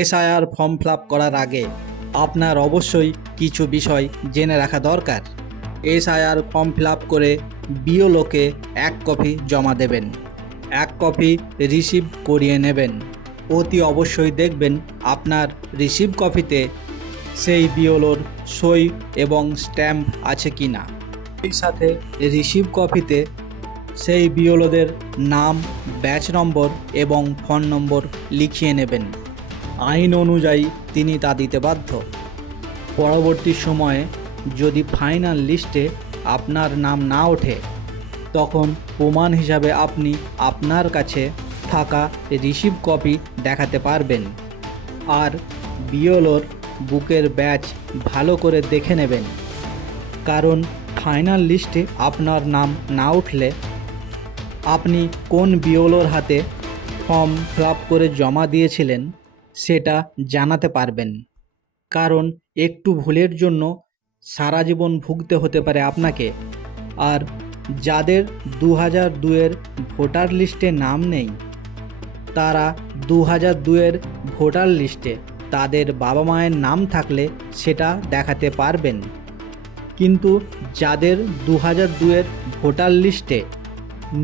SIR form fill up করার আগে আপনার অবশ্যই কিছু বিষয় জেনে রাখা দরকার। এসআইআর ফর্ম ফিল আপ করে বিওলোকে 1 কপি জমা দেবেন, 1 কপি রিসিভ করিয়ে নেবেন। অতি অবশ্যই দেখবেন আপনার রিসিভ কপিতে সেই বিওলোর সই এবং স্ট্যাম্প আছে কি না। এই সাথে রিসিভ কপিতে সেই বিওলোদের নাম, ব্যাচ নম্বর এবং ফোন নম্বর লিখিয়ে নেবেন। আইন অনুযায়ী তিনি তা দিতে বাধ্য। পরবর্তী সময়ে যদি ফাইনাল লিস্টে আপনার নাম না ওঠে, তখন প্রমাণ হিসাবে আপনি আপনার কাছে থাকা রিসিভ কপি দেখাতে পারবেন। আর বিওলোর বুকের ব্যাচ ভালো করে দেখে নেবেন, কারণ ফাইনাল লিস্টে আপনার নাম না উঠলে আপনি কোন বিওলোর হাতে ফর্ম ফিল আপ করে জমা দিয়েছিলেন সেটা জানাতে পারবেন। কারণ একটু ভুলের জন্য সারা জীবন ভুগতে হতে পারে আপনাকে। আর যাদের 2002-এর ভোটার লিস্টে নাম নেই, তারা 2002-এর ভোটার লিস্টে তাদের বাবা মায়ের নাম থাকলে সেটা দেখাতে পারবেন। কিন্তু যাদের 2002-এর ভোটার লিস্টে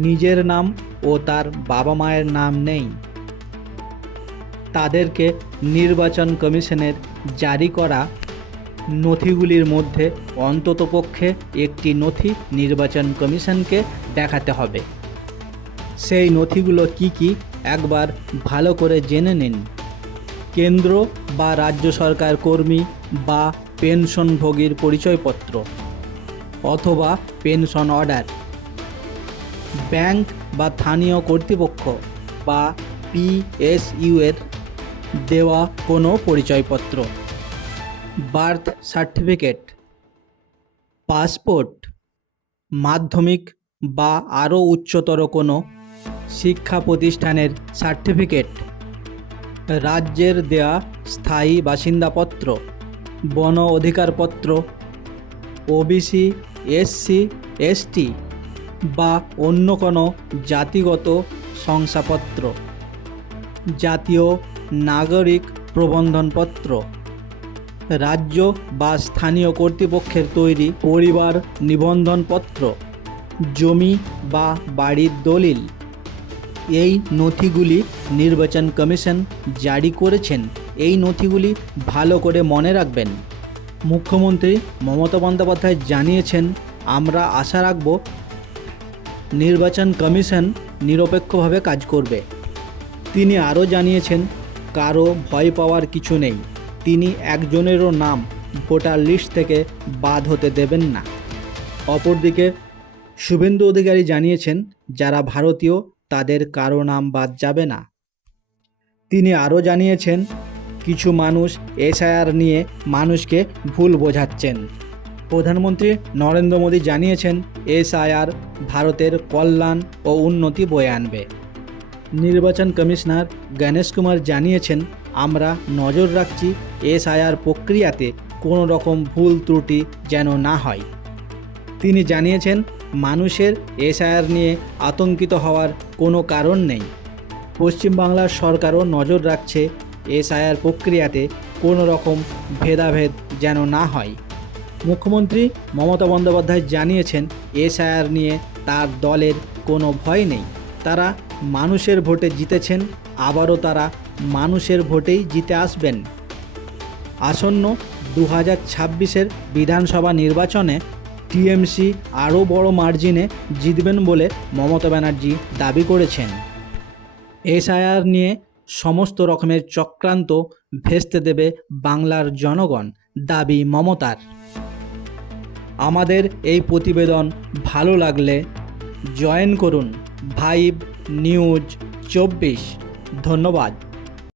নিজের নাম ও তার বাবা মায়ের নাম নেই, তাদেরকে নির্বাচন কমিশনের জারি করা নথিগুলির মধ্যে অন্ততপক্ষে একটি নথি নির্বাচন কমিশনকে দেখাতে হবে। সেই নথিগুলো কি একবার ভালো করে জেনে নিন। কেন্দ্র বা রাজ্য সরকার কর্মী বা পেনশনভোগীর পরিচয়পত্র অথবা পেনশন অর্ডার, ব্যাংক বা স্থানীয় কর্তৃপক্ষ বা পিএসইউ এর দেওয়া কোনো পরিচয়পত্র, বার্থ সার্টিফিকেট, পাসপোর্ট, মাধ্যমিক বা আরও উচ্চতর কোনো শিক্ষা প্রতিষ্ঠানের সার্টিফিকেট, রাজ্যের দেয়া স্থায়ী বাসিন্দাপত্র, বন অধিকারপত্র, ওবিসি, এসসি, এসটি বা অন্য কোনো জাতিগত শংসাপত্র, জাতীয় নাগরিক প্রবন্ধনপত্র, রাজ্য বা স্থানীয় কর্তৃপক্ষের তৈরি পরিবার নিবন্ধনপত্র, জমি বা বাড়ির দলিল। এই নথিগুলি নির্বাচন কমিশন জারি করেছেন। এই নথিগুলি ভালো করে মনে রাখবেন। মুখ্যমন্ত্রী মমতা বন্দ্যোপাধ্যায় জানিয়েছেন, আমরা আশা রাখব নির্বাচন কমিশন নিরপেক্ষভাবে কাজ করবে। তিনি আরও জানিয়েছেন, কারো ভয় পাওয়ার কিছু নেই। তিনি একজনেরও নাম ভোটার লিস্ট থেকে বাদ হতে দেবেন না। অপরদিকে শুভেন্দু অধিকারী জানিয়েছেন, যারা ভারতীয় তাদের কারো নাম বাদ যাবে না। তিনি আরও জানিয়েছেন, কিছু মানুষ এসআইআর নিয়ে মানুষকে ভুল বোঝাচ্ছেন। প্রধানমন্ত্রী নরেন্দ্র মোদী জানিয়েছেন, এসআইআর ভারতের কল্যাণ ও উন্নতি বয়ে আনবে। নির্বাচন কমিশনার গণেশ কুমার জানিয়েছেন, আমরা নজর রাখছি এসআইআর প্রক্রিয়াতে কোনো রকম ভুল ত্রুটি যেন না হয়। তিনি জানিয়েছেন, মানুষের এসআইআর নিয়ে আতঙ্কিত হওয়ার কোনো কারণ নেই। পশ্চিমবাংলার সরকারও নজর রাখছে এসআইআর প্রক্রিয়াতে কোনো রকম ভেদাভেদ যেন না হয়। মুখ্যমন্ত্রী মমতা বন্দ্যোপাধ্যায় জানিয়েছেন, এসআইআর নিয়ে তার দলের কোনো ভয় নেই। তারা মানুষের ভোটে জিতেছেন, আবারও তারা মানুষের ভোটেই জিতে আসবেন। আসন্ন 2026-এর বিধানসভা নির্বাচনে টিএমসি আরও বড় মার্জিনে জিতবেন বলে মমতা ব্যানার্জি দাবি করেছেন। এসআইআর নিয়ে সমস্ত রকমের চক্রান্ত ভেস্তে দেবে বাংলার জনগণ, দাবি মমতার। আমাদের এই প্রতিবেদন ভালো লাগলে জয়েন করুন ভাইব নিউজ 24। ধন্যবাদ।